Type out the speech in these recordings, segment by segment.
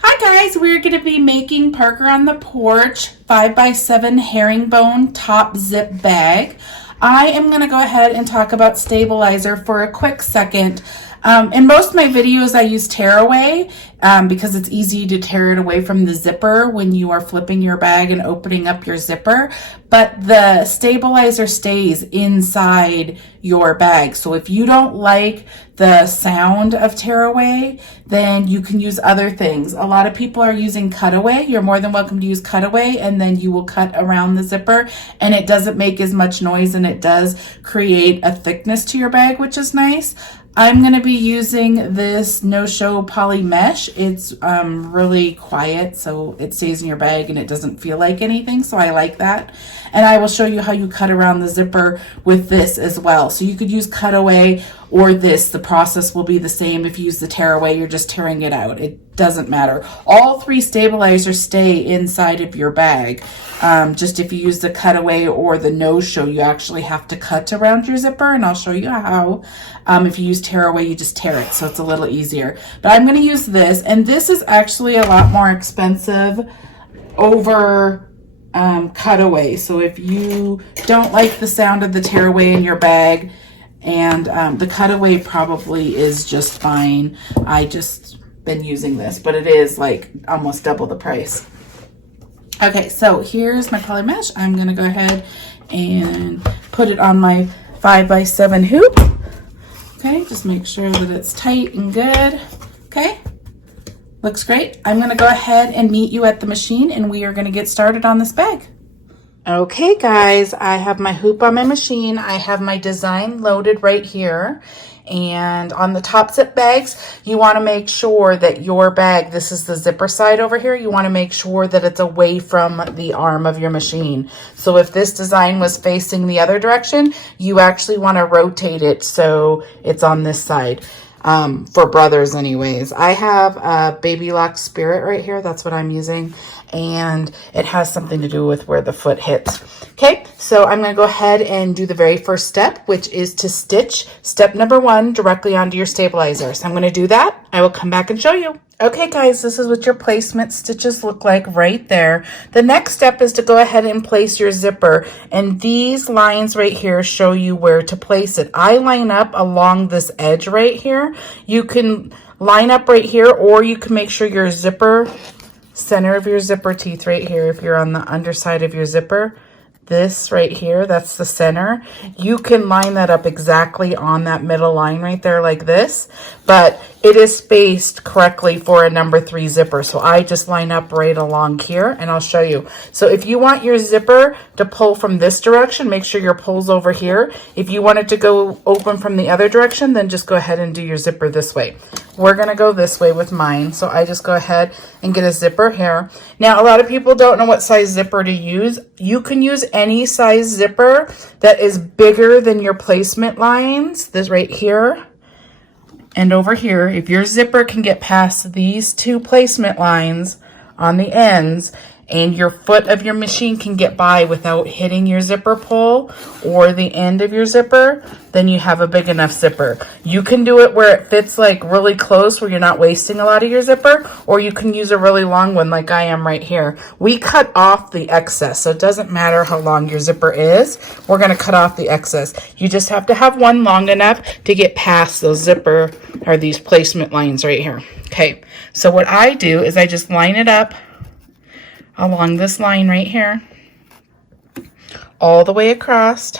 Hi guys, we're going to be making Parker on the Porch 5x7 herringbone top zip bag. I am going to go ahead and talk about stabilizer for a quick second. In most of my videos I use tearaway because it's easy to tear it away from the zipper when you are flipping your bag and opening up your zipper, but the stabilizer stays inside your bag. So if you don't like the sound of tearaway, then you can use other things. A lot of people are using cutaway. You're more than welcome to use cutaway, and then you will cut around the zipper and it doesn't make as much noise and it does create a thickness to your bag, which is nice. I'm going to be using this no-show poly mesh. It's really quiet, so it stays in your bag and it doesn't feel like anything, so I like that. And I will show you how you cut around the zipper with this as well. So you could use cutaway or this. The process will be the same. If you use the tearaway, you're just tearing it out. It doesn't matter. All three stabilizers stay inside of your bag. Just if you use the cutaway or the no-show, you actually have to cut around your zipper, and I'll show you how. If you use tearaway, you just tear it, so it's a little easier. But I'm going to use this, and this is actually a lot more expensive over cutaway. So if you don't like the sound of the tearaway in your bag, and the cutaway probably is just fine. I just been using this, but it is like almost double the price. Okay, so here's my poly mesh. I'm gonna go ahead and put it on my 5x7 hoop. Okay, just make sure that it's tight and good. Okay, looks great. I'm gonna go ahead and meet you at the machine and we are gonna get started on this bag. Okay guys, I have my hoop on my machine. I have my design loaded right here. And on the top zip bags, you want to make sure that your bag, this is the zipper side over here, you want to make sure that it's away from the arm of your machine. So if this design was facing the other direction, you actually want to rotate it so it's on this side. For brothers anyways. I have a Baby Lock Spirit right here. That's what I'm using. And it has something to do with where the foot hits. Okay, so I'm going to go ahead and do the very first step, which is to stitch step number 1 directly onto your stabilizer. So I'm going to do that. I will come back and show you. Okay guys, this is what your placement stitches look like right there. The next step is to go ahead and place your zipper, and these lines right here show you where to place it. I line up along this edge right here. You can line up right here, or you can make sure your zipper, center of your zipper teeth right here, if you're on the underside of your zipper, this right here, that's the center. You can line that up exactly on that middle line right there like this, but it is spaced correctly for a number 3 zipper. So I just line up right along here and I'll show you. So if you want your zipper to pull from this direction, make sure your pull's over here. If you want it to go open from the other direction, then just go ahead and do your zipper this way. We're gonna go this way with mine. So I just go ahead and get a zipper here. Now, a lot of people don't know what size zipper to use. You can use any size zipper that is bigger than your placement lines. This right here and over here. If your zipper can get past these 2 placement lines on the ends, and your foot of your machine can get by without hitting your zipper pull or the end of your zipper, then you have a big enough zipper. You can do it where it fits like really close where you're not wasting a lot of your zipper, or you can use a really long one like I am right here. We cut off the excess, so it doesn't matter how long your zipper is. We're gonna cut off the excess. You just have to have one long enough to get past those zipper or these placement lines right here. Okay, so what I do is I just line it up along this line right here, all the way across,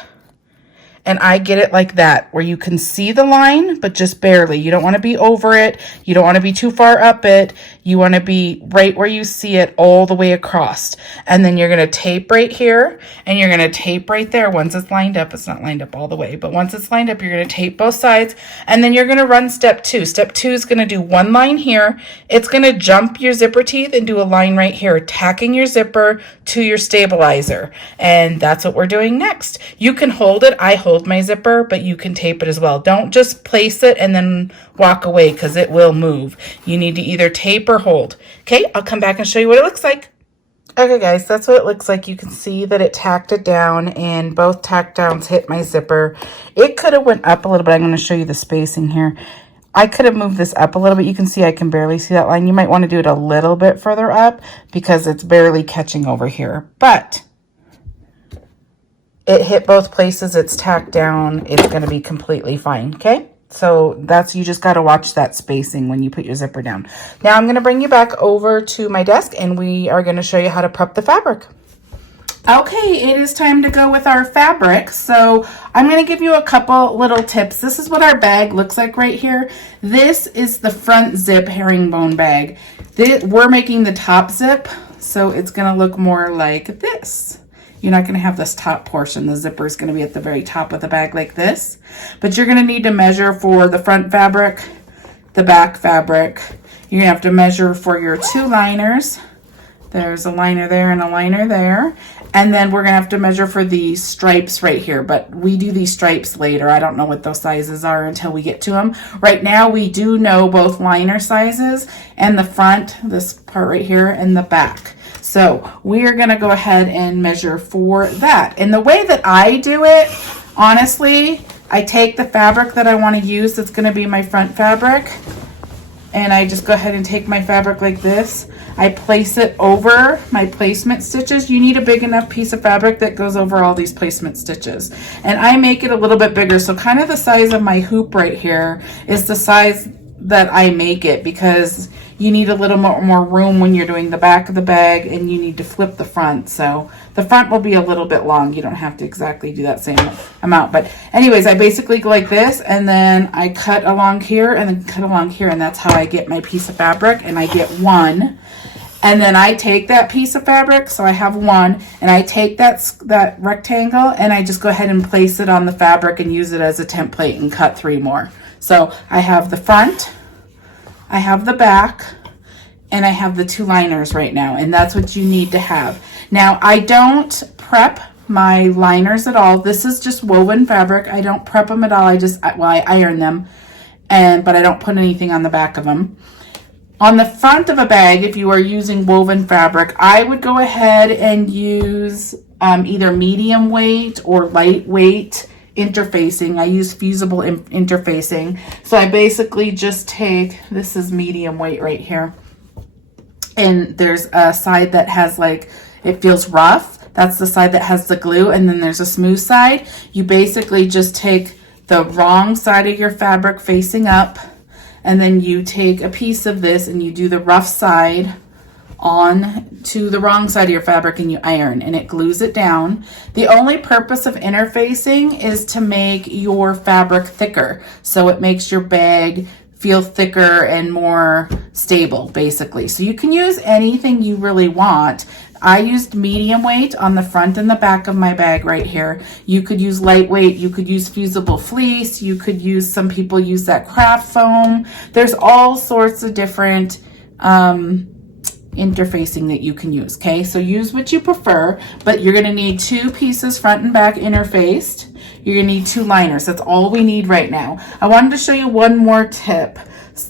and I get it like that, where you can see the line, but just barely. You don't want to be over it. You don't want to be too far up it. You want to be right where you see it all the way across. And then you're going to tape right here, and you're going to tape right there. Once it's lined up, it's not lined up all the way, but once it's lined up, you're going to tape both sides, and then you're going to run step 2. Step 2 is going to do one line here. It's going to jump your zipper teeth and do a line right here, tacking your zipper to your stabilizer. And that's what we're doing next. You can hold it. I hold my zipper, but you can tape it as well. Don't just place it and then walk away, because it will move. You need to either tape or hold. Okay, I'll come back and show you what it looks like. Okay guys, that's what it looks like. You can see that it tacked it down, and both tack downs hit my zipper. It could have went up a little bit. I'm going to show you the spacing here. I could have moved this up a little bit. You can see I can barely see that line. You might want to do it a little bit further up because it's barely catching over here. But it hit both places. It's tacked down. It's going to be completely fine, okay? So that's, you just got to watch that spacing when you put your zipper down. Now I'm going to bring you back over to my desk and we are going to show you how to prep the fabric. Okay, it is time to go with our fabric. So I'm going to give you a couple little tips. This is what our bag looks like right here. This is the front zip herringbone bag. We're making the top zip, so it's going to look more like this. You're not going to have this top portion. The zipper is going to be at the very top of the bag like this. But you're going to need to measure for the front fabric, the back fabric. You're going to have to measure for your 2 liners. There's a liner there and a liner there. And then we're going to have to measure for these stripes right here. But we do these stripes later. I don't know what those sizes are until we get to them. Right now, we do know both liner sizes and the front, this part right here, and the back. So we are going to go ahead and measure for that. And the way that I do it, honestly, I take the fabric that I want to use that's going to be my front fabric. And I just go ahead and take my fabric like this. I place it over my placement stitches. You need a big enough piece of fabric that goes over all these placement stitches. And I make it a little bit bigger. So kind of the size of my hoop right here is the size that I make it, because you need a little more room when you're doing the back of the bag and you need to flip the front. So the front will be a little bit long. You don't have to exactly do that same amount. But anyways, I basically go like this, and then I cut along here and then cut along here, and that's how I get my piece of fabric, and I get 1. And then I take that piece of fabric, so I have 1, and I take that rectangle and I just go ahead and place it on the fabric and use it as a template and cut 3 more. So I have the front, I have the back, and I have the 2 liners right now, and that's what you need to have. Now, I don't prep my liners at all. This is just woven fabric. I don't prep them at all. I iron them, but I don't put anything on the back of them. On the front of a bag, if you are using woven fabric, I would go ahead and use either medium weight or lightweight interfacing. I use fusible interfacing. So I basically just take, this is medium weight right here, and there's a side that has, like, it feels rough. That's the side that has the glue, and then there's a smooth side. You basically just take the wrong side of your fabric facing up, and then you take a piece of this and you do the rough side on to the wrong side of your fabric, and you iron, and it glues it down. The only purpose of interfacing is to make your fabric thicker, so it makes your bag feel thicker and more stable, basically. So you can use anything you really want. I used medium weight on the front and the back of my bag right here. You could use lightweight, you could use fusible fleece, you could use, some people use that craft foam. There's all sorts of different interfacing that you can use, okay? So use what you prefer, but you're gonna need 2 pieces front and back interfaced. You're gonna need 2 liners. That's all we need right now. I wanted to show you one more tip.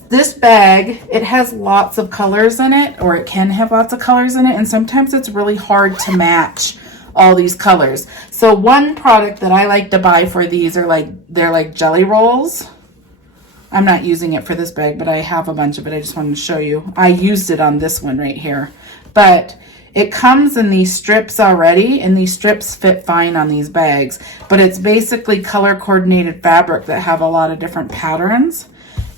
This bag, it has lots of colors in it, or it can have lots of colors in it, and sometimes it's really hard to match all these colors. So one product that I like to buy for these are they're like jelly rolls. I'm not using it for this bag, but I have a bunch of it. I just wanted to show you. I used it on this one right here. But it comes in these strips already, and these strips fit fine on these bags. But it's basically color coordinated fabric that have a lot of different patterns.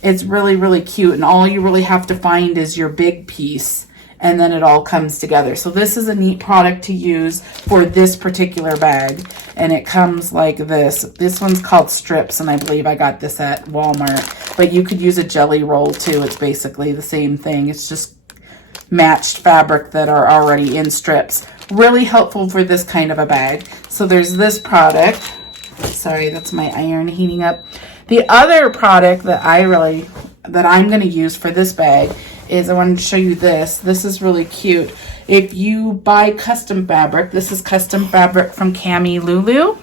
It's really, really cute, and all you really have to find is your big piece, and then it all comes together. So this is a neat product to use for this particular bag, and it comes like this. This one's called strips, and I believe I got this at Walmart, but you could use a jelly roll too. It's basically the same thing. It's just matched fabric that are already in strips. Really helpful for this kind of a bag. So there's this product. Sorry, that's my iron heating up. The other product that I'm going to use for this bag is, I wanted to show you this. This is really cute. If you buy custom fabric, this is custom fabric from Cami Lulu.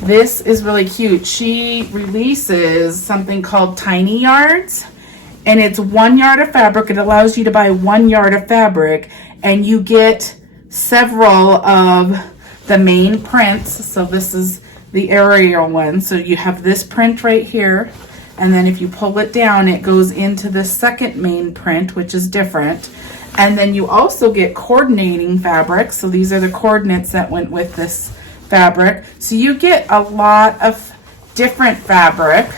This is really cute. She releases something called Tiny Yards, and it's 1 yard of fabric. It allows you to buy 1 yard of fabric, and you get several of the main prints. So this is the aerial one. So you have this print right here. And then if you pull it down, it goes into the second main print, which is different. And then you also get coordinating fabric. So these are the coordinates that went with this fabric. So you get a lot of different fabric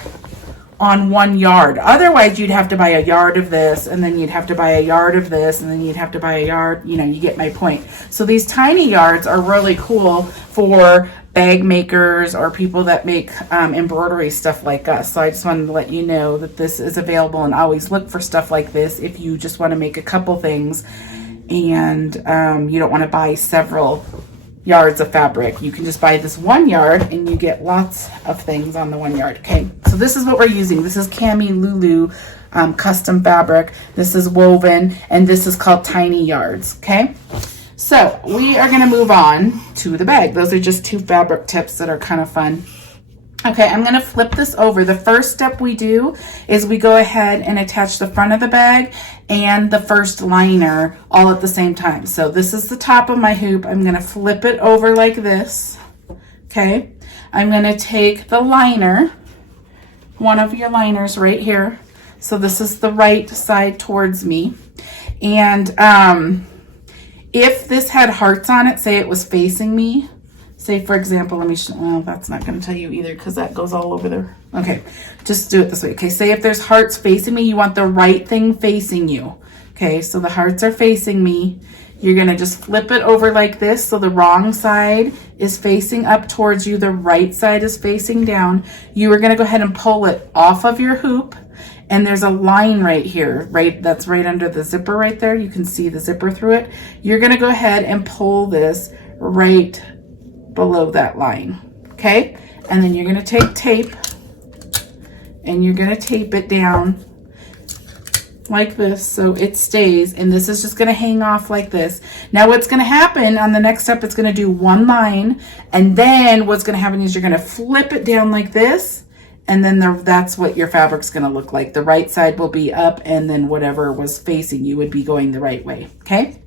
on 1 yard. Otherwise, you'd have to buy a yard of this, and then you'd have to buy a yard of this, and then you'd have to buy a yard. You know, you get my point. So these tiny yards are really cool for bag makers or people that make embroidery stuff like us. So I just wanted to let you know that this is available, and always look for stuff like this if you just want to make a couple things and you don't want to buy several yards of fabric. You can just buy this 1 yard and you get lots of things on the 1 yard. Okay, so this is what we're using. This is Cami Lulu custom fabric. This is woven, and this is called tiny yards. Okay, so we are going to move on to the bag. Those are just 2 fabric tips that are kind of fun. Okay, I'm going to flip this over. The first step we do is we go ahead and attach the front of the bag and the first liner all at the same time. So this is the top of my hoop. I'm going to flip it over like this. Okay, I'm going to take the liner, one of your liners right here. So this is the right side towards me. And if this had hearts on it, say it was facing me, say for example, let me well, that's not going to tell you either because that goes all over there. Okay, just do it this way. Okay, say if there's hearts facing me, you want the right thing facing you. Okay, so the hearts are facing me. You're going to just flip it over like this, so the wrong side is facing up towards you, the right side is facing down. You are going to go ahead and pull it off of your hoop, and there's a line right here, right? That's right under the zipper right there. You can see the zipper through it. You're going to go ahead and pull this right below that line. Okay, and then you're going to take tape and you're going to tape it down like this so it stays, and this is just going to hang off like this. Now what's going to happen on the next step, it's going to do 1 line, and then what's going to happen is you're going to flip it down like this, and then that's what your fabric's going to look like. The right side will be up, and then whatever was facing you would be going the right way. Okay,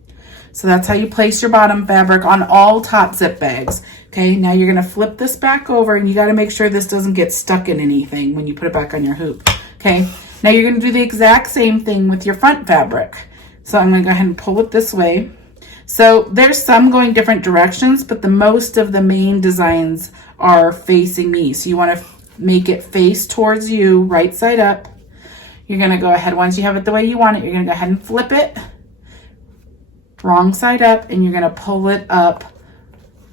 so that's how you place your bottom fabric on all top zip bags. Okay, now you're going to flip this back over, and you got to make sure this doesn't get stuck in anything when you put it back on your hoop. Okay, now you're going to do the exact same thing with your front fabric. So I'm going to go ahead and pull it this way. So there's some going different directions, but the most of the main designs are facing me. So you want to make it face towards you, right side up. You're going to go ahead, once you have it the way you want it, you're going to go ahead and flip it wrong side up, and you're going to pull it up.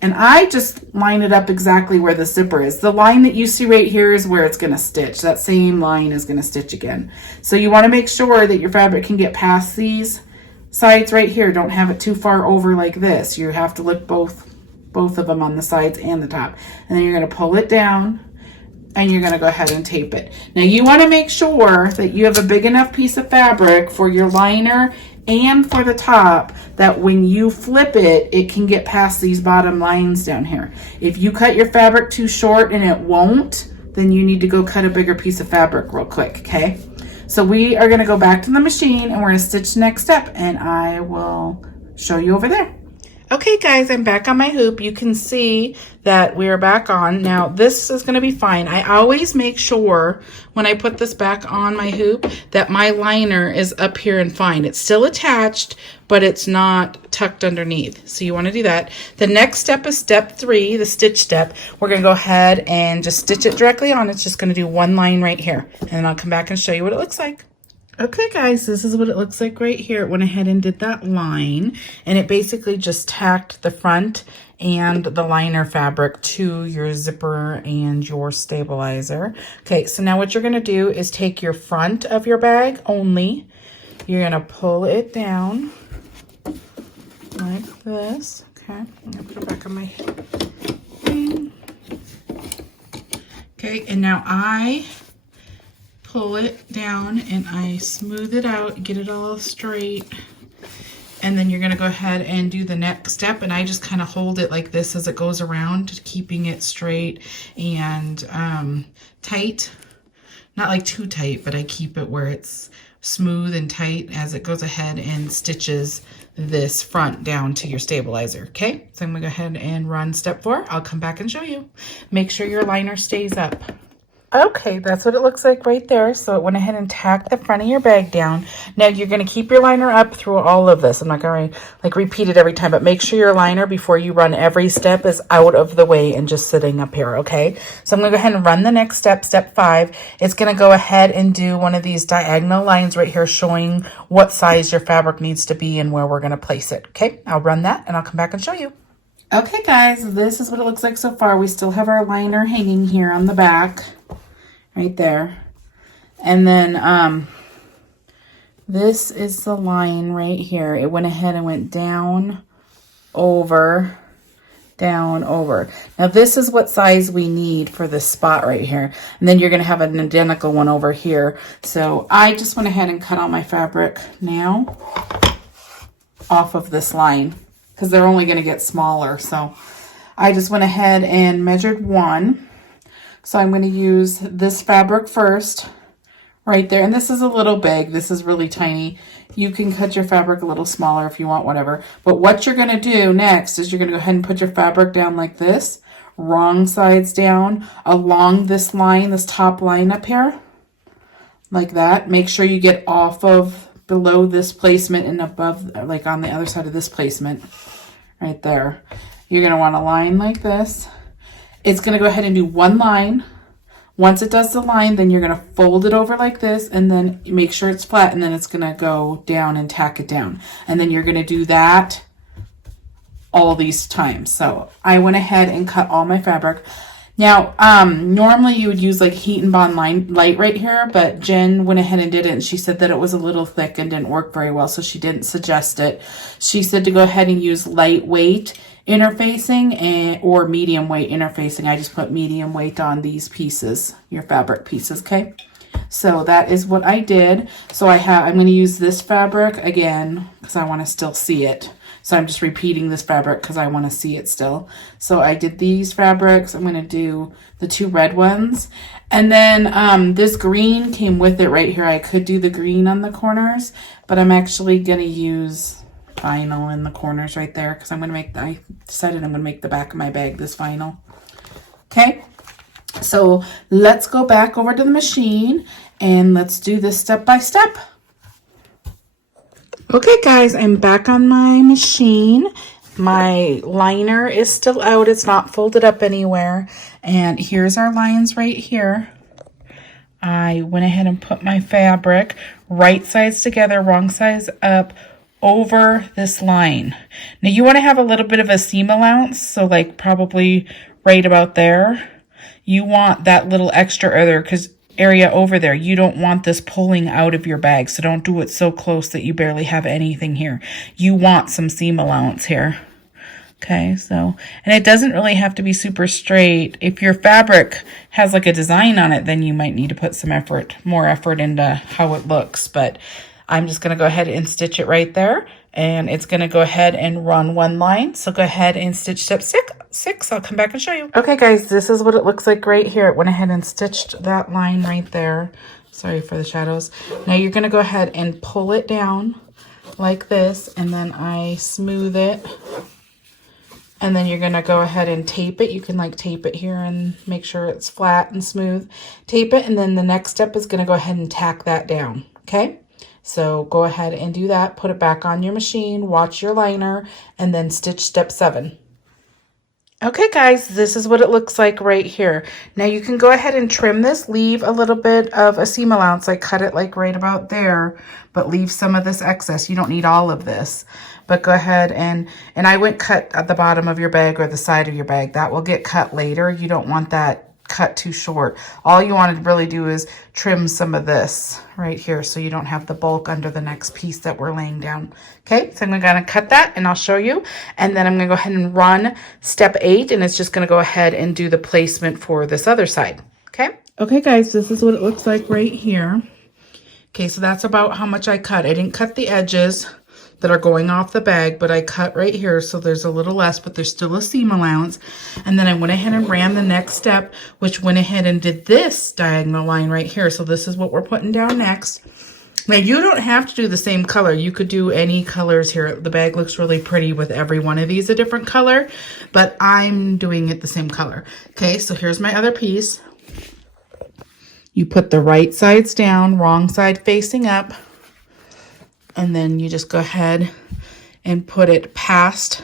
And I just line it up exactly where the zipper is. The line that you see right here is where it's going to stitch. That same line is going to stitch again. So you want to make sure that your fabric can get past these sides right here. Don't have it too far over like this. You have to look both of them on the sides and the top. And then you're going to pull it down, and you're going to go ahead and tape it. Now you want to make sure that you have a big enough piece of fabric for your liner and for the top that when you flip it, it can get past these bottom lines down here. If you cut your fabric too short and it won't, then you need to go cut a bigger piece of fabric real quick. Okay, so we are going to go back to the machine, and we're going to stitch the next step, and I will show you over there. Okay guys, I'm back on my hoop. You can see that we're back on. Now this is going to be fine. I always make sure when I put this back on my hoop that my liner is up here and fine. It's still attached, but it's not tucked underneath. So you want to do that. The next step is step 3, the stitch step. We're going to go ahead and just stitch it directly on. It's just going to do 1 line right here, and then I'll come back and show you what it looks like. Okay guys, this is what it looks like right here. It went ahead and did that line, and it basically just tacked the front and the liner fabric to your zipper and your stabilizer. Okay, so now what you're going to do is take your front of your bag only. You're going to pull it down like this. Okay, I'm going to put it back on my thing. Okay, and now I pull it down and I smooth it out, get it all straight, and then you're going to go ahead and do the next step, and I just kind of hold it like this as it goes around, keeping it straight and tight, not like too tight, but I keep it where it's smooth and tight as it goes ahead and stitches this front down to your stabilizer. Okay, so I'm going to go ahead and run step 4. I'll come back and show you. Make sure your liner stays up. Okay, that's what it looks like right there. So it went ahead and tacked the front of your bag down. Now you're going to keep your liner up through all of this. I'm not going to like repeat it every time, but make sure your liner before you run every step is out of the way and just sitting up here, okay? So I'm going to go ahead and run the next step, step 5. It's going to go ahead and do one of these diagonal lines right here showing what size your fabric needs to be and where we're going to place it, okay? I'll run that and I'll come back and show you. Okay guys, this is what it looks like so far. We still have our liner hanging here on the back. Right there. And then this is the line right here. It went ahead and went down, over, down, over. Now this is what size we need for this spot right here. And then you're going to have an identical one over here. So I just went ahead and cut all my fabric now off of this line because they're only going to get smaller. So I just went ahead and measured 1. So I'm going to use this fabric first, right there. And this is a little big. This is really tiny. You can cut your fabric a little smaller if you want, whatever. But what you're going to do next is you're going to go ahead and put your fabric down like this, wrong sides down, along this line, this top line up here, like that. Make sure you get off of below this placement and above, like on the other side of this placement, right there. You're going to want a line like this. It's going to go ahead and do 1 line. Once it does the line, then you're going to fold it over like this and then make sure it's flat, and then it's going to go down and tack it down. And then you're going to do that all these times. So I went ahead and cut all my fabric. Now, normally you would use like Heat and Bond light right here, but Jen went ahead and did it, and she said that it was a little thick and didn't work very well, so she didn't suggest it. She said to go ahead and use lightweight interfacing or medium weight interfacing. I just put medium weight on these pieces, your fabric pieces, okay? So that is what I did. So I'm going to use this fabric again because I want to still see it. So I'm just repeating this fabric because I want to see it still. So I did these fabrics. I'm going to do the 2 red ones. And then this green came with it right here. I could do the green on the corners, but I'm actually going to use vinyl in the corners right there because I decided I'm going to make the back of my bag this vinyl. Okay, so let's go back over to the machine and let's do this step by step. Okay guys, I'm back on my machine. My liner is still out. It's not folded up anywhere. And here's our lines right here. I went ahead and put my fabric right sides together, wrong sides up, over this line. Now you want to have a little bit of a seam allowance, so like probably right about there. You want that little extra area over there. You don't want this pulling out of your bag, so don't do it so close that you barely have anything here. You want some seam allowance here. Okay, so, and it doesn't really have to be super straight. If your fabric has like a design on it, then you might need to put some more effort into how it looks, but I'm just going to go ahead and stitch it right there, and it's going to go ahead and run 1 line. So go ahead and stitch step 6. I'll come back and show you. Okay guys, this is what it looks like right here. It went ahead and stitched that line right there. Sorry for the shadows. Now you're going to go ahead and pull it down like this, and then I smooth it. And then you're going to go ahead and tape it. You can like tape it here and make sure it's flat and smooth. Tape it, and then the next step is going to go ahead and tack that down, okay? So go ahead and do that, put it back on your machine, watch your liner, and then stitch step 7. Okay guys, this is what it looks like right here. Now you can go ahead and trim this, leave a little bit of a seam allowance, like cut it like right about there, but leave some of this excess. You don't need all of this, but go ahead and I wouldn't cut at the bottom of your bag or the side of your bag. That will get cut later. You don't want that cut too short. All you want to really do is trim some of this right here so you don't have the bulk under the next piece that we're laying down. Okay, so I'm going to cut that and I'll show you, and then I'm going to go ahead and run step 8, and it's just going to go ahead and do the placement for this other side. Okay guys, this is what it looks like right here. Okay, so that's about how much I cut. I didn't cut the edges that are going off the bag, but I cut right here, so there's a little less, but there's still a seam allowance. And then I went ahead and ran the next step, which went ahead and did this diagonal line right here. So this is what we're putting down next. Now you don't have to do the same color. You could do any colors here. The bag looks really pretty with every one of these a different color, but I'm doing it the same color. Okay, so here's my other piece. You put the right sides down, wrong side facing up, and then you just go ahead and put it past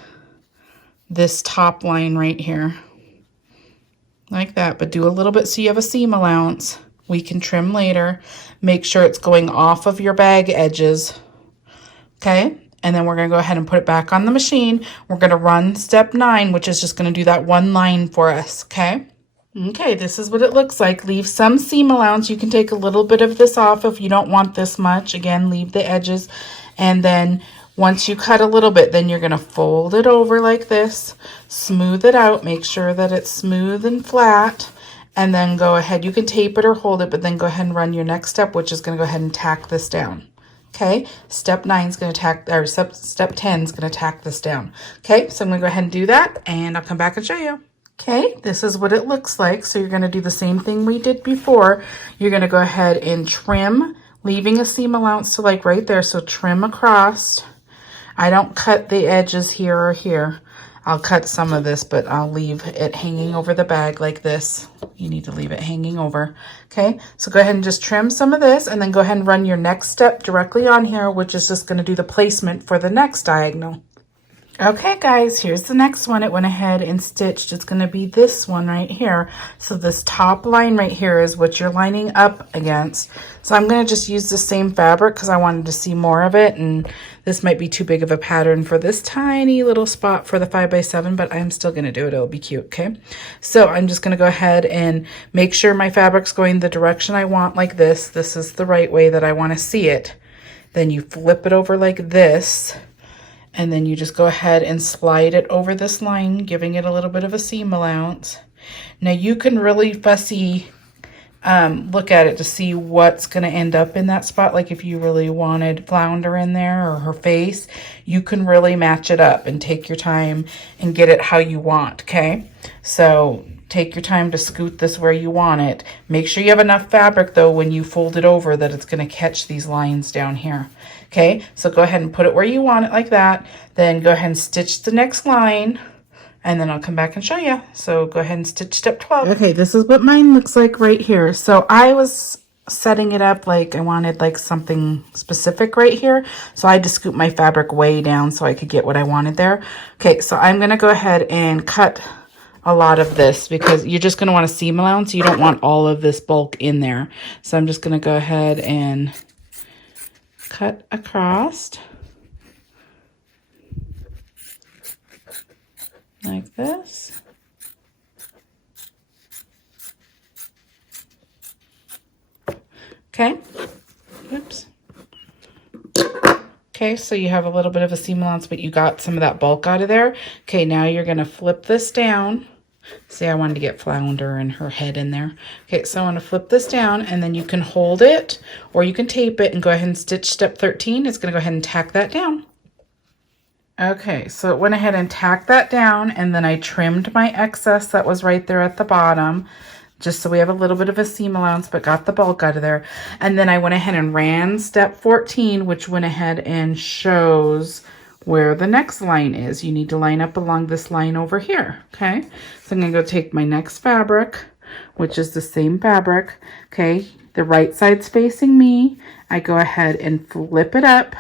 this top line right here. Like that, but do a little bit so you have a seam allowance. We can trim later. Make sure it's going off of your bag edges. Okay, and then we're going to go ahead and put it back on the machine. We're going to run step 9, which is just going to do that one line for us. Okay. Okay, this is what it looks like. Leave some seam allowance. You can take a little bit of this off if you don't want this much. Again, leave the edges. And then once you cut a little bit, then you're going to fold it over like this. Smooth it out. Make sure that it's smooth and flat. And then go ahead. You can tape it or hold it, but then go ahead and run your next step, which is going to go ahead and tack this down. Okay, step 9 is going to tack, or step 10 is going to tack this down. Okay, so I'm going to go ahead and do that, and I'll come back and show you. Okay, this is what it looks like. So you're going to do the same thing we did before. You're going to go ahead and trim, leaving a seam allowance to like right there. So trim across. I don't cut the edges here or here. I'll cut some of this, but I'll leave it hanging over the bag like this. You need to leave it hanging over. Okay, so go ahead and just trim some of this, and then go ahead and run your next step directly on here, which is just going to do the placement for the next diagonal. Okay guys, here's the next one. It went ahead and stitched. It's going to be this one right here. So this top line right here is what you're lining up against. So I'm going to just use the same fabric because I wanted to see more of it, and this might be too big of a pattern for this tiny little spot for the 5x7, but I'm still going to do it. It'll be cute. Okay, so I'm just going to go ahead and make sure my fabric's going the direction I want, like this. This is the right way that I want to see it. Then you flip it over like this. And then you just go ahead and slide it over this line, giving it a little bit of a seam allowance. Now you can really fussy look at it to see what's going to end up in that spot. Like if you really wanted Flounder in there or her face, you can really match it up and take your time and get it how you want, okay? So take your time to scoot this where you want it. Make sure you have enough fabric though when you fold it over that it's going to catch these lines down here. Okay, so go ahead and put it where you want it like that. Then go ahead and stitch the next line, and then I'll come back and show you. So go ahead and stitch step 12. Okay, this is what mine looks like right here. So I was setting it up like I wanted like something specific right here. So I had to scoop my fabric way down so I could get what I wanted there. Okay, so I'm going to go ahead and cut a lot of this because you're just going to want a seam allowance. You don't want all of this bulk in there. So I'm just going to go ahead and cut across like this. Okay. Oops. Okay, so you have a little bit of a seam allowance, but you got some of that bulk out of there. Okay, now you're going to flip this down. See, I wanted to get Flounder and her head in there. Okay, so I want to flip this down, and then you can hold it or you can tape it and go ahead and stitch step 13. It's going to go ahead and tack that down. Okay, so it went ahead and tacked that down, and then I trimmed my excess that was right there at the bottom, just so we have a little bit of a seam allowance, but got the bulk out of there. And then I went ahead and ran step 14, which went ahead and shows where the next line is. You need to line up along this line over here, okay? So I'm gonna go take my next fabric, which is the same fabric, okay? The right side's facing me. I go ahead and flip it up,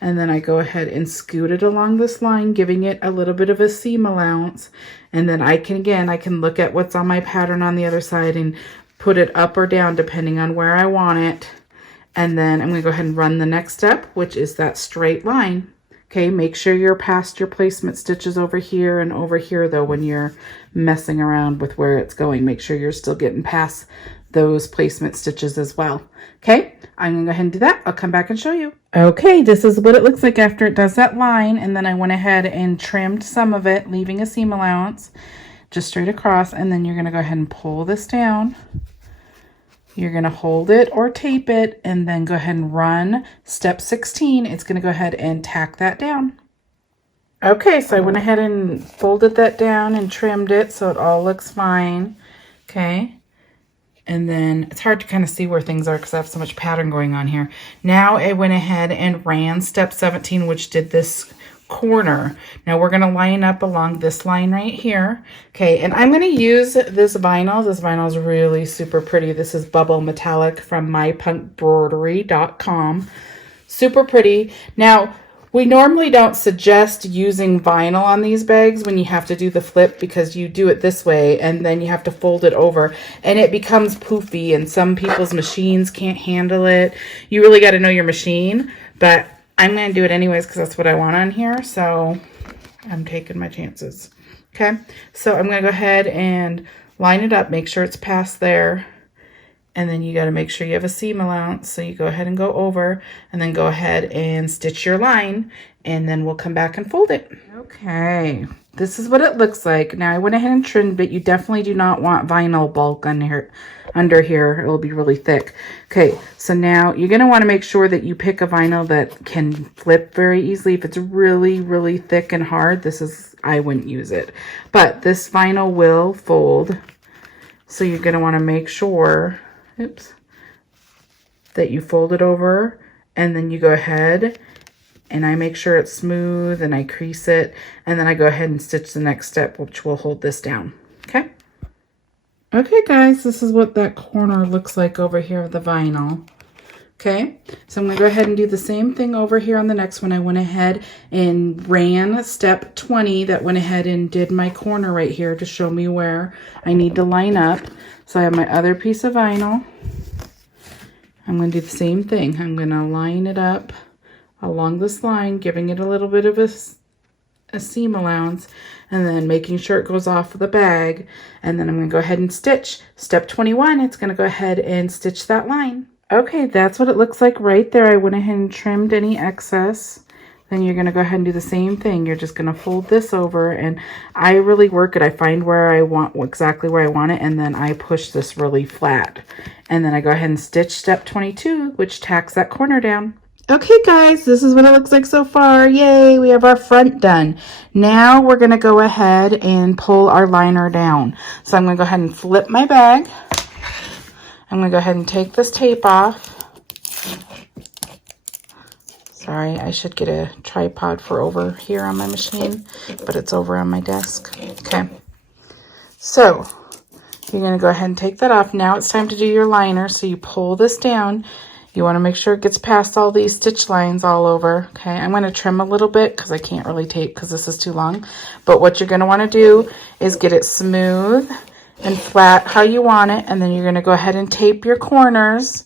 and then I go ahead and scoot it along this line, giving it a little bit of a seam allowance. And then I can look at what's on my pattern on the other side and put it up or down depending on where I want it. And then I'm gonna go ahead and run the next step, which is that straight line. Okay, make sure you're past your placement stitches over here and over here though when you're messing around with where it's going. Make sure you're still getting past those placement stitches as well. Okay, I'm gonna go ahead and do that. I'll come back and show you. Okay, this is what it looks like after it does that line, and then I went ahead and trimmed some of it, leaving a seam allowance just straight across, and then you're gonna go ahead and pull this down. You're going to hold it or tape it, and then go ahead and run step 16. It's going to go ahead and tack that down. Okay, so I went ahead and folded that down and trimmed it so it all looks fine. Okay, and then it's hard to kind of see where things are because I have so much pattern going on here. Now I went ahead and ran step 17, which did this corner. Now we're going to line up along this line right here. Okay, and I'm going to use this vinyl. This vinyl is really super pretty. This is Bubble Metallic from mypunkbroidery.com. Super pretty. Now, we normally don't suggest using vinyl on these bags when you have to do the flip, because you do it this way and then you have to fold it over and it becomes poofy, and some people's machines can't handle it. You really got to know your machine, but I'm going to do it anyways because that's what I want on here, so I'm taking my chances. Okay, so I'm going to go ahead and line it up, make sure it's past there. And then you got to make sure you have a seam allowance. So you go ahead and go over and then go ahead and stitch your line, and then we'll come back and fold it. Okay, this is what it looks like. Now I went ahead and trimmed, but you definitely do not want vinyl bulk under here. It will be really thick. Okay, so now you're going to want to make sure that you pick a vinyl that can flip very easily. If it's really, really thick and hard, I wouldn't use it. But this vinyl will fold. So you're going to want to make sure that you fold it over, and then you go ahead and I make sure it's smooth and I crease it, and then I go ahead and stitch the next step, which will hold this down. Okay. Okay guys, this is what that corner looks like over here of the vinyl. Okay, so I'm going to go ahead and do the same thing over here on the next one. I went ahead and ran step 20 that went ahead and did my corner right here to show me where I need to line up. So I have my other piece of vinyl. I'm going to do the same thing. I'm going to line it up along this line, giving it a little bit of a seam allowance, and then making sure it goes off of the bag. And then I'm going to go ahead and stitch. Step 21, it's going to go ahead and stitch that line. Okay, that's what it looks like right there. I went ahead and trimmed any excess. Then you're going to go ahead and do the same thing. You're just going to fold this over, and I really work it. I find where I want, exactly where I want it, and then I push this really flat. And then I go ahead and stitch step 22, which tacks that corner down. Okay guys, this is what it looks like so far. Yay, we have our front done. Now we're going to go ahead and pull our liner down. So I'm going to go ahead and flip my bag. I'm going to go ahead and take this tape off. Sorry, I should get a tripod for over here on my machine, but it's over on my desk. Okay, so you're going to go ahead and take that off. Now it's time to do your liner. So you pull this down. You want to make sure it gets past all these stitch lines all over. Okay, I'm going to trim a little bit because I can't really tape because this is too long. But what you're going to want to do is get it smooth and flat how you want it, and then you're going to go ahead and tape your corners,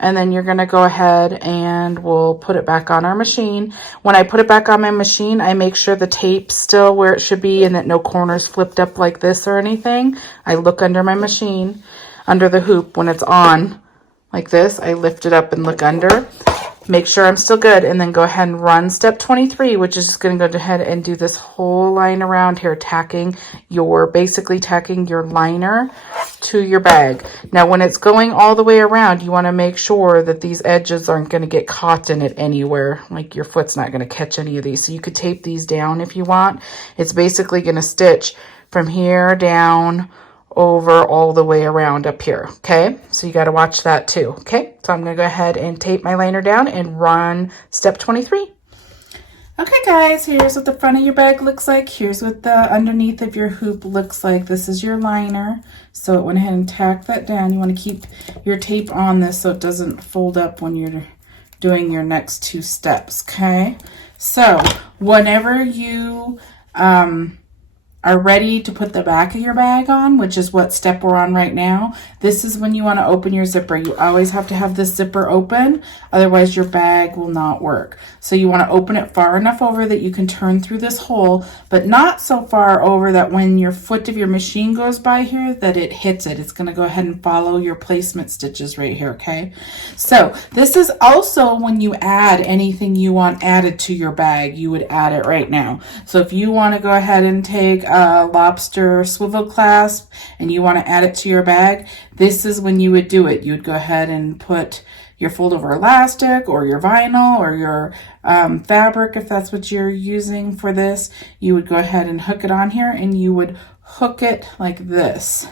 and then you're going to go ahead and we'll put it back on our machine. When I put it back on my machine, I make sure the tape's still where it should be and that no corners flipped up like this or anything. I look under my machine, under the hoop when it's on like this. I lift it up and look under, make sure I'm still good, and then go ahead and run step 23, which is just going to go ahead and do this whole line around here, basically tacking your liner to your bag. Now when it's going all the way around, you want to make sure that these edges aren't going to get caught in it anywhere, like your foot's not going to catch any of these. So you could tape these down if you want. It's basically going to stitch from here down over all the way around up here. Okay, so you got to watch that too. Okay, so I'm going to go ahead and tape my liner down and run step 23. Okay guys, here's what the front of your bag looks like. Here's what the underneath of your hoop looks like. This is your liner. So it went ahead and tacked that down. You want to keep your tape on this so it doesn't fold up when you're doing your next two steps. Okay, so whenever you are ready to put the back of your bag on, which is what step we're on right now, this is when you want to open your zipper. You always have to have this zipper open, otherwise your bag will not work. So you want to open it far enough over that you can turn through this hole, but not so far over that when your foot of your machine goes by here that it hits it. It's going to go ahead and follow your placement stitches right here. Okay, so this is also when you add anything you want added to your bag, you would add it right now. So if you want to go ahead and take a lobster swivel clasp and you want to add it to your bag, this is when you would do it. You would go ahead and put your fold over elastic or your vinyl or your fabric, if that's what you're using for this. You would go ahead and hook it on here, and you would hook it like this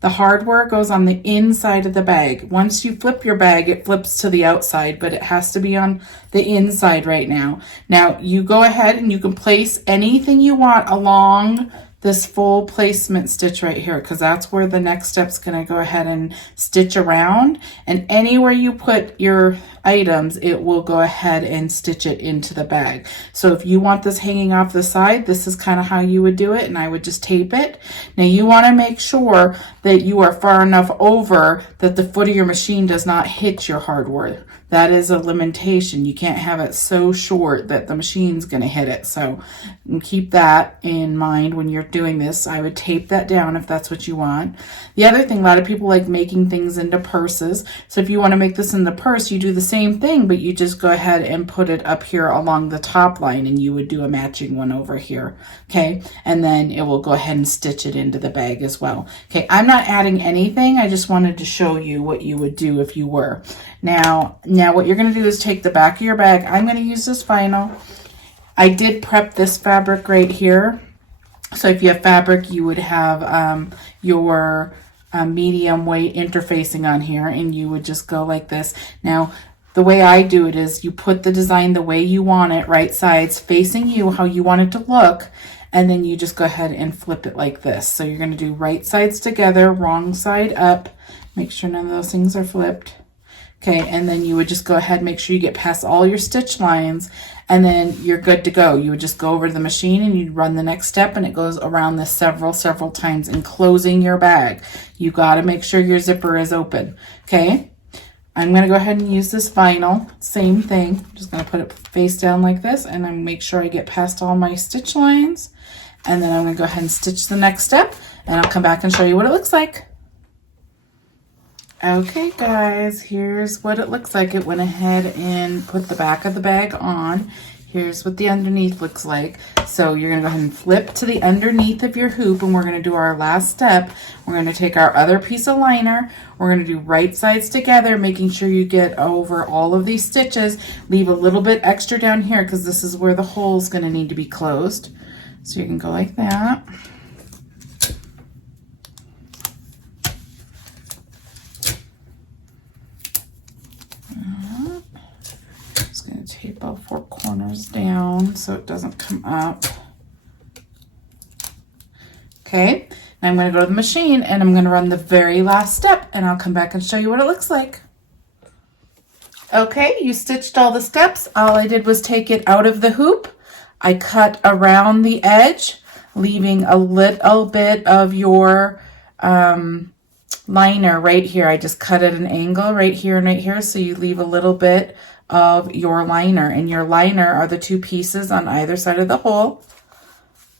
The hardware goes on the inside of the bag. Once you flip your bag, it flips to the outside, but it has to be on the inside right now. Now, you go ahead and you can place anything you want along this full placement stitch right here, because that's where the next step's going to go ahead and stitch around, and anywhere you put your items, it will go ahead and stitch it into the bag. So if you want this hanging off the side, this is kind of how you would do it, and I would just tape it. Now you want to make sure that you are far enough over that the foot of your machine does not hit your hardware. That is a limitation. You can't have it so short that the machine's going to hit it. So keep that in mind when you're doing this. I would tape that down if that's what you want. The other thing, a lot of people like making things into purses. So if you want to make this in the purse, you do the same thing, but you just go ahead and put it up here along the top line, and you would do a matching one over here. Okay. And then it will go ahead and stitch it into the bag as well. Okay. I'm not adding anything. I just wanted to show you what you would do if you were. Now what you're going to do is take the back of your bag. I'm going to use this vinyl. I did prep this fabric right here. So if you have fabric, you would have your medium weight interfacing on here, and you would just go like this. Now, the way I do it is you put the design the way you want it, right sides facing you, how you want it to look, and then you just go ahead and flip it like this. So you're going to do right sides together, wrong side up. Make sure none of those things are flipped. Okay, and then you would just go ahead, make sure you get past all your stitch lines, and then you're good to go. You would just go over to the machine and you'd run the next step, and it goes around this several times, enclosing your bag. You got to make sure your zipper is open. Okay, I'm going to go ahead and use this vinyl. Same thing. I'm just going to put it face down like this, and I'm make sure I get past all my stitch lines, and then I'm going to go ahead and stitch the next step, and I'll come back and show you what it looks like. Okay guys, here's what it looks like. It went ahead and put the back of the bag on. Here's what the underneath looks like. So you're going to go ahead and flip to the underneath of your hoop, and we're going to do our last step. We're going to take our other piece of liner. We're going to do right sides together, making sure you get over all of these stitches. Leave a little bit extra down here because this is where the hole is going to need to be closed. So you can go like that. Tape all four corners down so it doesn't come up. Okay, now I'm going to go to the machine and I'm going to run the very last step, and I'll come back and show you what it looks like. Okay, you stitched all the steps. All I did was take it out of the hoop. I cut around the edge, leaving a little bit of your liner right here. I just cut at an angle right here and right here, so you leave a little bit of your liner, and your liner are the two pieces on either side of the hole.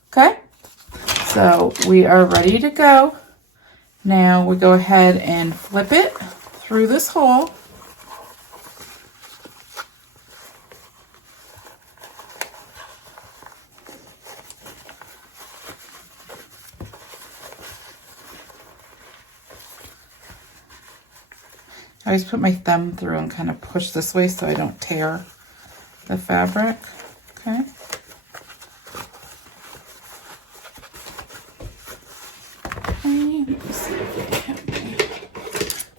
Okay, so we are ready to go. Now we go ahead and flip it through this hole. I always put my thumb through and kind of push this way so I don't tear the fabric. Okay.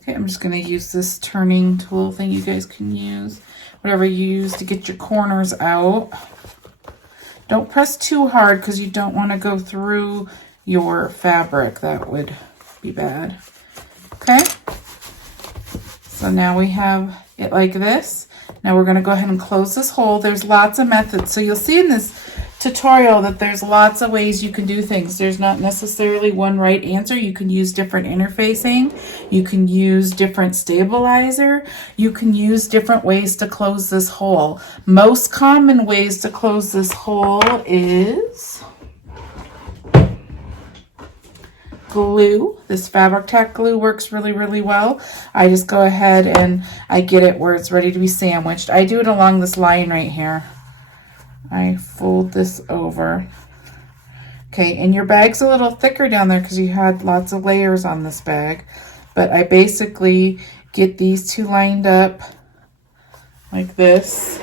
Okay, I'm just going to use this turning tool thing you guys can use. Whatever you use to get your corners out. Don't press too hard because you don't want to go through your fabric. That would be bad. Okay. So now we have it like this. Now we're going to go ahead and close this hole. There's lots of methods. So you'll see in this tutorial that there's lots of ways you can do things. There's not necessarily one right answer. You can use different interfacing. You can use different stabilizer. You can use different ways to close this hole. Most common ways to close this hole is glue. This fabric tack glue works really well. I just go ahead and I get it where it's ready to be sandwiched. I do it along this line right here. I fold this over. Okay, and your bag's a little thicker down there because you had lots of layers on this bag. But I basically get these two lined up like this.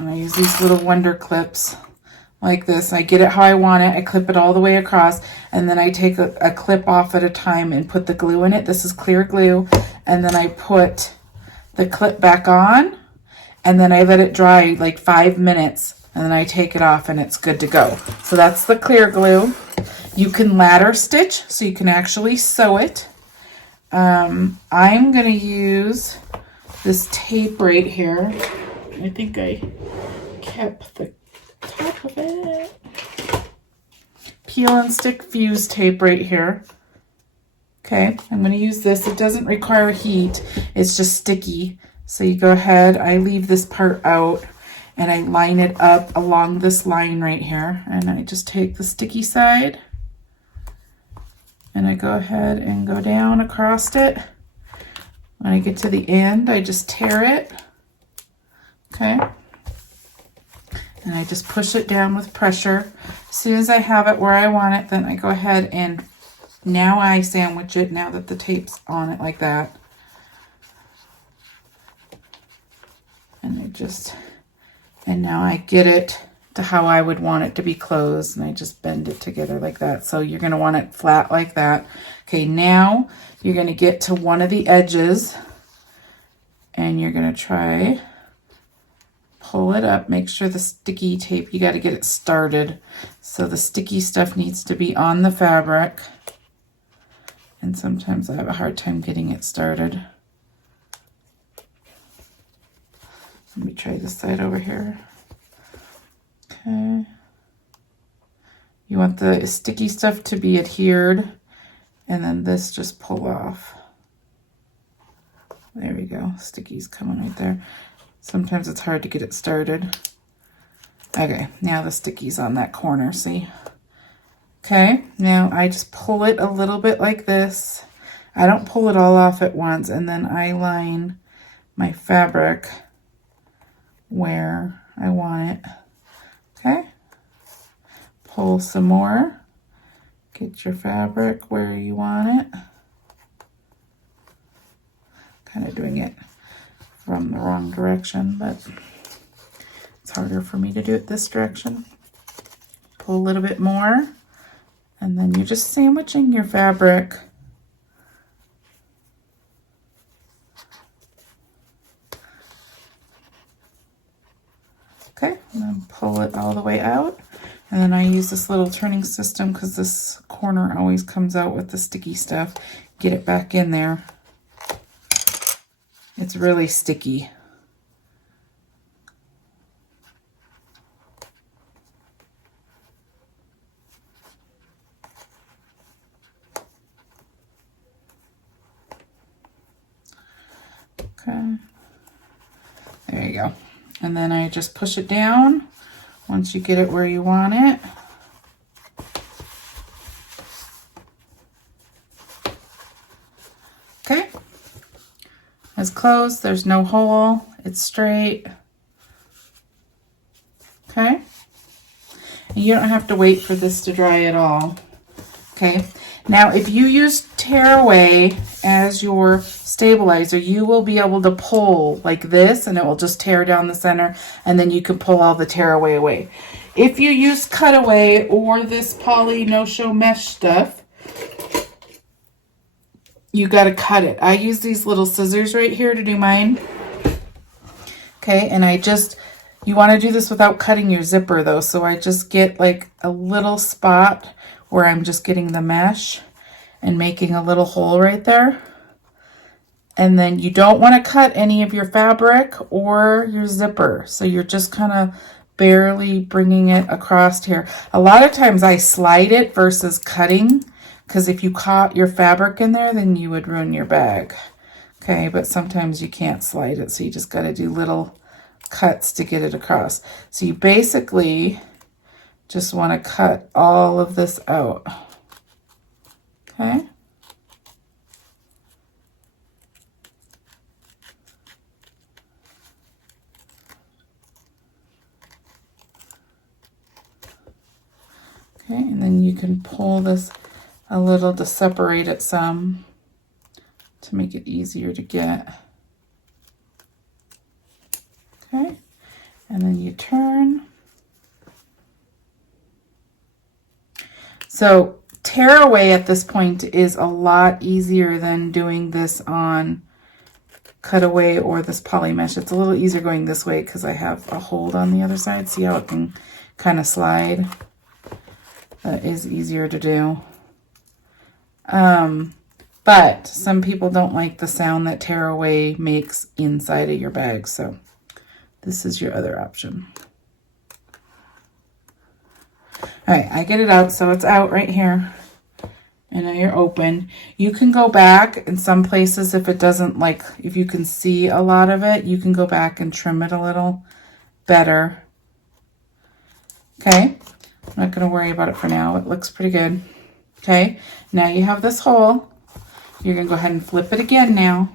And I use these little wonder clips like this. I get it how I want it. I clip it all the way across, and then I take a clip off at a time and put the glue in it. This is clear glue. And then I put the clip back on, and then I let it dry like 5 minutes, and then I take it off and it's good to go. So that's the clear glue. You can ladder stitch, so you can actually sew it. I'm gonna use this tape right here. I think I kept the top of it. Peel and stick fuse tape right here. Okay, I'm going to use this. It doesn't require heat. It's just sticky. So you go ahead, I leave this part out, and I line it up along this line right here. And I just take the sticky side, and I go ahead and go down across it. When I get to the end, I just tear it. Okay. And I just push it down with pressure. As soon as I have it where I want it, then I go ahead and now I sandwich it now that the tape's on it like that. And now I get it to how I would want it to be closed, and I just bend it together like that. So you're going to want it flat like that. Okay, now you're going to get to one of the edges, and you're going to try pull it up. Make sure the sticky tape, you got to get it started. So the sticky stuff needs to be on the fabric. And sometimes I have a hard time getting it started. Let me try this side over here. Okay. You want the sticky stuff to be adhered, and then this just pull off. There we go. Sticky's coming right there. Sometimes it's hard to get it started. Okay, now the sticky's on that corner, see? Okay, now I just pull it a little bit like this. I don't pull it all off at once, and then I line my fabric where I want it. Okay, pull some more. Get your fabric where you want it. Kind of doing it from the wrong direction, but it's harder for me to do it this direction. Pull a little bit more, and then you're just sandwiching your fabric. Okay, and then pull it all the way out. And then I use this little turning system because this corner always comes out with the sticky stuff. Get it back in there. It's really sticky. Okay. There you go. And then I just push it down once you get it where you want it. Okay. It's closed, there's no hole, it's straight. Okay. And you don't have to wait for this to dry at all. Okay. Now, if you use tearaway as your stabilizer, you will be able to pull like this, and it will just tear down the center, and then you can pull all the tearaway away. If you use cutaway or this poly no-show mesh stuff, you got to cut it. I use these little scissors right here to do mine. Okay, and you want to do this without cutting your zipper though, so I just get like a little spot where I'm just getting the mesh and making a little hole right there. And then you don't want to cut any of your fabric or your zipper, so you're just kind of barely bringing it across here. A lot of times I slide it versus cutting, because if you caught your fabric in there, then you would ruin your bag. Okay, but sometimes you can't slide it, so you just got to do little cuts to get it across. So you basically just want to cut all of this out. Okay. Okay, and then you can pull this a little to separate it some to make it easier to get. Okay, and then you turn. So tearaway at this point is a lot easier than doing this on cutaway or this poly mesh. It's a little easier going this way because I have a hold on the other side. See how it can kind of slide? That is easier to do. But some people don't like the sound that tearaway makes inside of your bag, so this is your other option. All right, I get it out, so it's out right here. And now you're open. You can go back in some places if it doesn't, like, if you can see a lot of it, you can go back and trim it a little better. Okay, I'm not going to worry about it for now. It looks pretty good. Okay, now you have this hole. You're going to go ahead and flip it again now.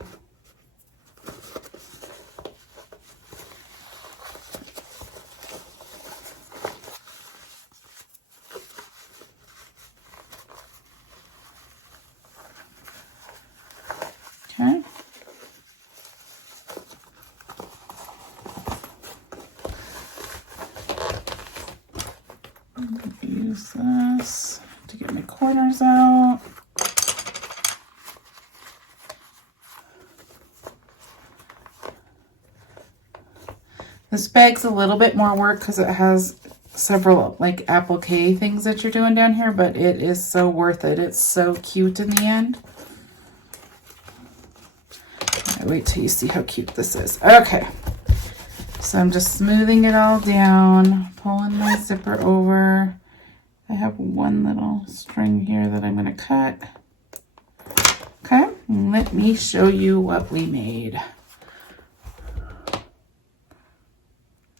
Okay. Use this to get my corners out. This bag's a little bit more work because it has several like applique things that you're doing down here, but it is so worth it. It's so cute in the end. Right, wait till you see how cute this is. Okay, so I'm just smoothing it all down, pulling my zipper over. I have one little string here that I'm going to cut. Okay, let me show you what we made.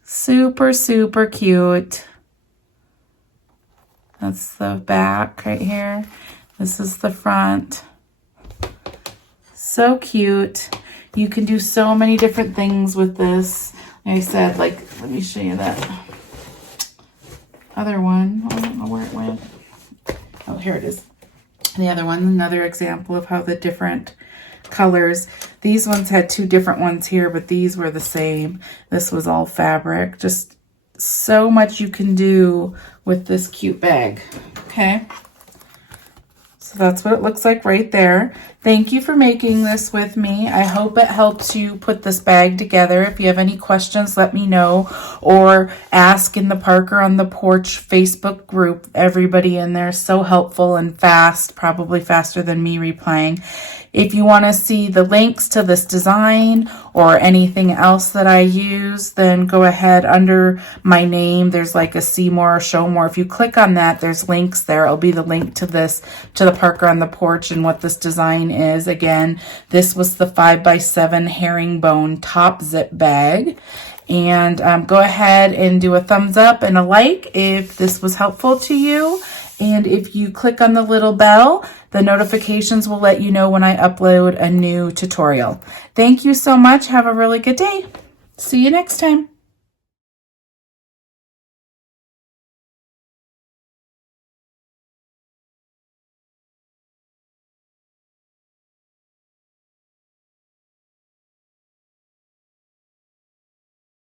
Super, super cute. That's the back right here. This is the front. So cute. You can do so many different things with this. Like I said, like, let me show you that other one. I don't know where it went. Oh, here it is. The other one, another example of how the different colors. These ones had two different ones here, but these were the same. This was all fabric. Just so much you can do with this cute bag. Okay. So that's what it looks like right there. Thank you for making this with me. I hope it helps you put this bag together. If you have any questions, let me know, or ask in the Parker on the Porch Facebook group. Everybody in there is so helpful and fast, probably faster than me replying. If you want to see the links to this design or anything else that I use, then go ahead under my name. There's like a see more or show more. If you click on that, there's links there. It'll be the link to this, to the Parker on the Porch and what this design is. Again, this was the 5x7 herringbone top zip bag. And go ahead and do a thumbs up and a like if this was helpful to you. And if you click on the little bell, the notifications will let you know when I upload a new tutorial. Thank you so much. Have a really good day. See you next time.